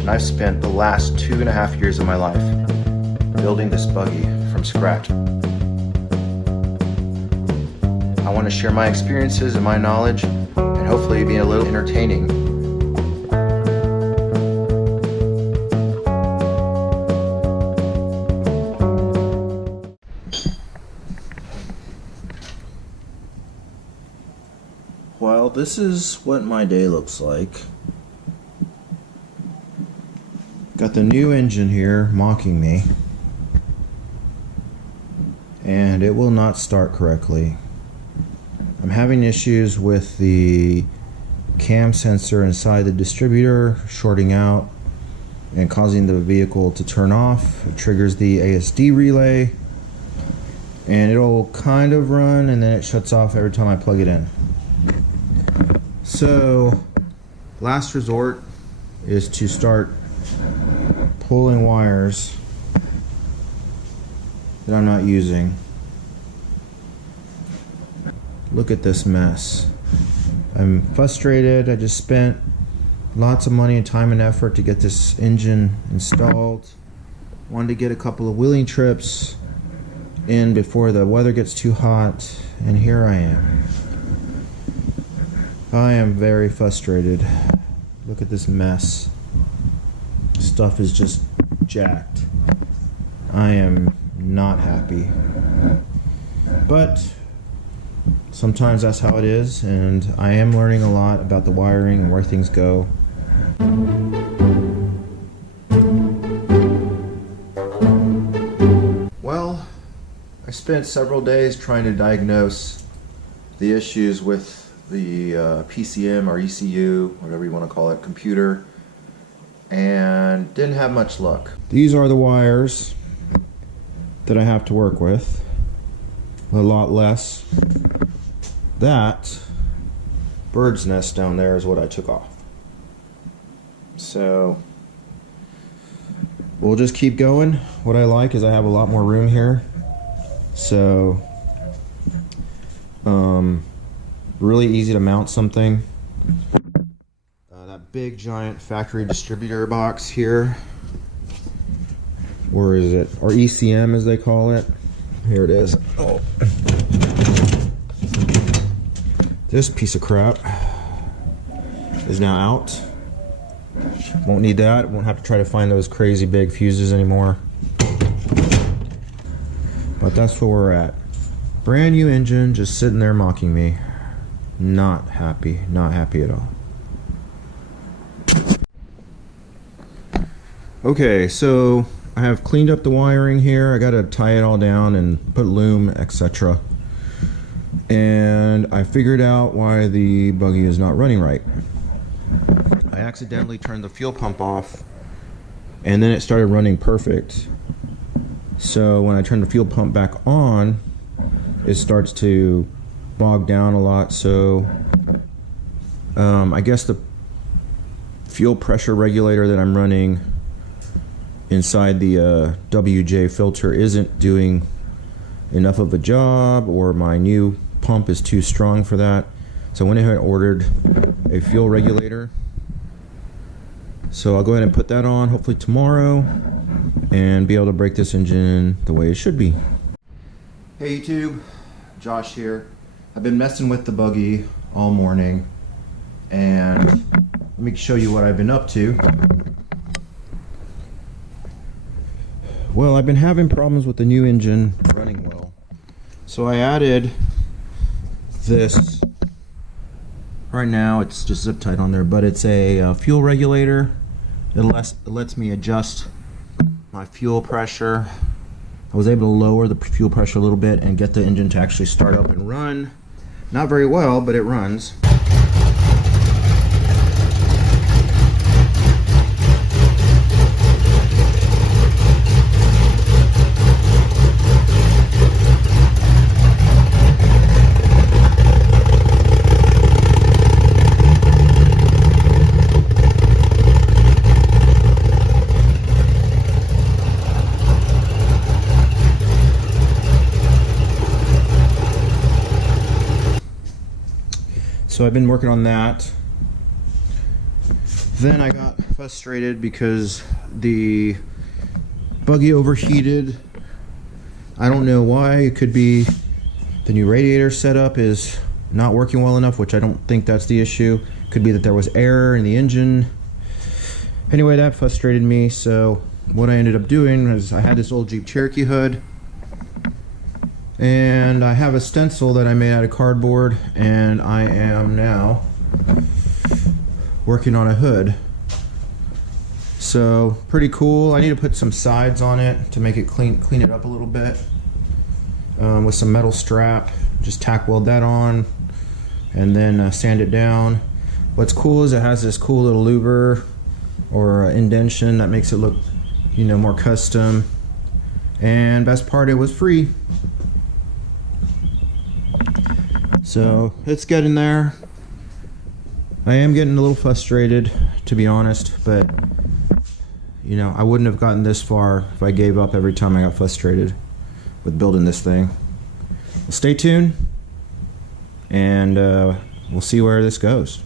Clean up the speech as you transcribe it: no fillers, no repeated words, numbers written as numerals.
and I've spent the last 2.5 years of my life building this buggy from scratch. I want to share my experiences and my knowledge, and hopefully be a little entertaining. Well, this is what my day looks like. Got the new engine here mocking me, and it will not start correctly. I'm having issues with the cam sensor inside the distributor shorting out and causing the vehicle to turn off. It triggers the ASD relay, and it'll kind of run and then it shuts off every time I plug it in. So, last resort is to start pulling wires that I'm not using. Look at this mess. I'm frustrated. I just spent lots of money and time and effort to get this engine installed. Wanted to get a couple of wheeling trips in before the weather gets too hot, and here I am. I am very frustrated. Look at this mess. Stuff is just jacked. I am not happy. But sometimes that's how it is, and I am learning a lot about the wiring and where things go. Well, I spent several days trying to diagnose the issues with the PCM or ECU, whatever you want to call it, computer, and didn't have much luck. These are the wires that I have to work with. A lot less. That bird's nest down there is what I took off. So we'll just keep going. What I like is I have a lot more room here. So really easy to mount something. That big giant factory distributor box here. Where is it? Or ECM as they call it. Here it is. Oh. This piece of crap is now out. Won't need that. Won't have to try to find those crazy big fuses anymore. But that's where we're at. Brand new engine just sitting there mocking me. Not happy. Not happy at all. Okay, so I have cleaned up the wiring here. I got to tie it all down and put loom, etc. And I figured out why the buggy is not running right. I accidentally turned the fuel pump off, and then it started running perfect. So when I turn the fuel pump back on, it starts to bog down a lot. So I guess the fuel pressure regulator that I'm running inside the WJ filter isn't doing enough of a job, or my new pump is too strong for that. So I went ahead and ordered a fuel regulator. So I'll go ahead and put that on hopefully tomorrow and be able to break this engine the way it should be. Hey YouTube, Josh here. I've been messing with the buggy all morning, and let me show you what I've been up to. Well, I've been having problems with the new engine running well. So I added this. Right now it's just zip tied on there, but it's a fuel regulator. It lets me adjust my fuel pressure. I was able to lower the fuel pressure a little bit and get the engine to actually start up and run. Not very well, but it runs. So I've been working on that. Then I got frustrated because the buggy overheated. I don't know why. It could be the new radiator setup is not working well enough, which I don't think that's the issue. Could be that there was error in the engine. Anyway, that frustrated me, so what I ended up doing is I had this old Jeep Cherokee hood, and I have a stencil that I made out of cardboard, and I am now working on a hood. So pretty cool. I need to put some sides on it to make it clean it up a little bit with some metal strap. Just tack weld that on and then sand it down. What's cool is it has this cool little louver or indentation that makes it look, you know, more custom. And best part, it was free. So it's getting there. I am getting a little frustrated, to be honest, but you know, I wouldn't have gotten this far if I gave up every time I got frustrated with building this thing. Well, stay tuned, and we'll see where this goes.